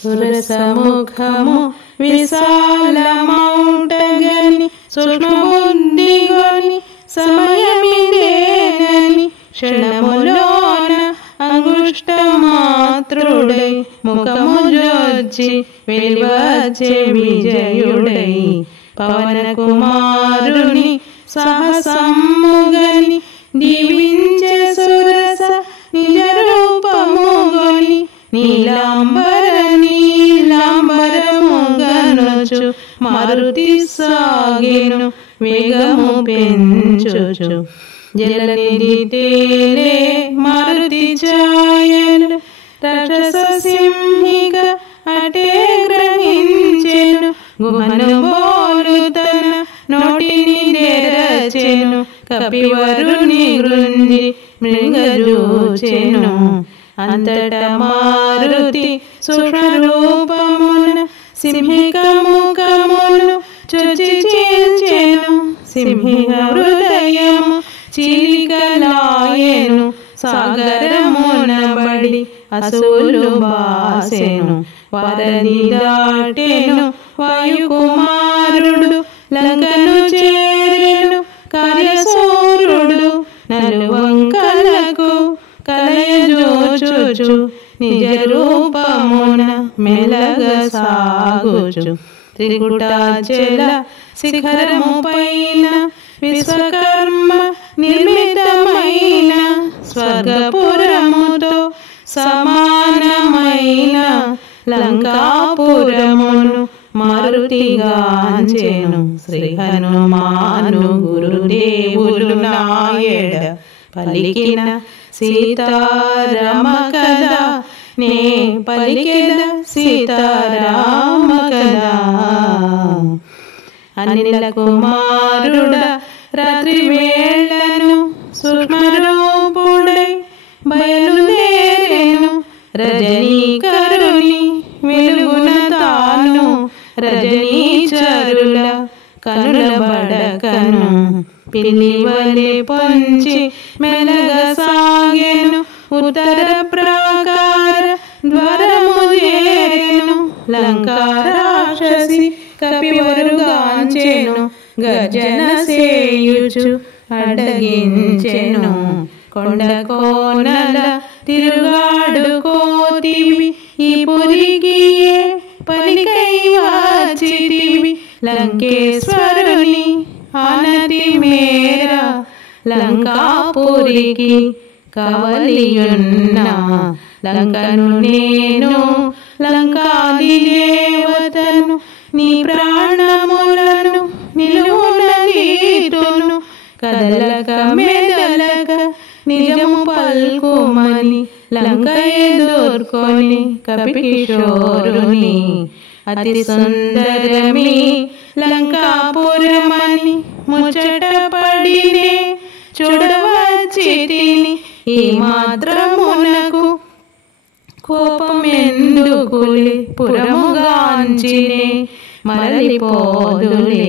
సురసముఖము విశాలమౌటగని సూక్ష్మబుద్ధిగొని సమయమిదేనని క్షణములోన అంగుష్టమాత్రుడై ముఖము జోచి వెలివచ్చే విజయుడై పవన కుమారుని సహసమ్ముగని దీవించే సురస నిజ రూపముగొని నీలాంబరముగనుచు మారుతి సాగెను వేగము పెంచుచు జలనిధి తేలే మారుతి ఛాయలు రాక్షస సింహిక అటే గ్రహించెను గుహను బోలు తన నోటిని తెరచెను కపివరుని గృంజి మృంగజూచెను అంతట మారుతి సూక్ష్మ రూపమున సింహిక ముఖమును చొచ్చి చీల్చెను సింహిక హృదయము చిలికలాయెను సాగరమున బడి అసువులు బాసెను వారధి దాటెను వాయుకుమారుడు లంకను చేరెను కార్యసూరుడు నలువంకలకు కలయజోచుచు నిజ రూపమున మెలగ సాగుచు త్రికుటాచల శిఖరము పైన విశ్వకర్మ నిర్మితమైన స్వర్గపురముతో సమానమైన లంకాపురమును మారుతిగాంచెను శ్రీ హనుమాను గురుదేవులు నాయడ పలికిన సీతారామ కదా నే పలికెద సీతారామ కదా అనిల కుమారుడ రాత్రి వేళను సూక్ష్మరూపుడై బయలుదేరెను రజనీకరుని వెలుగున తాను రజనీచరుల కనుల బడకను పిల్లివలె పొంచి మెలగ సాగెను ఉత్తర ప్రాకార ద్వారము చేరెను లంకా రాక్షసి కపివరుగాంచెను గర్జన సేయుచు అడగించెను కొండ కోనల తిరుగాడుకోతివి ఈ పురికి పలికై వాచితివి లంకేశ్వరుని ఆనతి మేర లంకాపురికి కవలియున్నా లంకను నేను లంకాది దేవతను నీ ప్రాణములను నిలువునదీతును కదలక మెదలక నిజము పల్కుమని లంక ఎదుర్కొని కపికిషోరుని అతి సుందరమి లంకాపురమని ముచ్చట పడినే చూడవచ్చితిని ఈ మాత్రమునకు కోపమెందుకులే పురముగాంచినే మరలిపోదులే.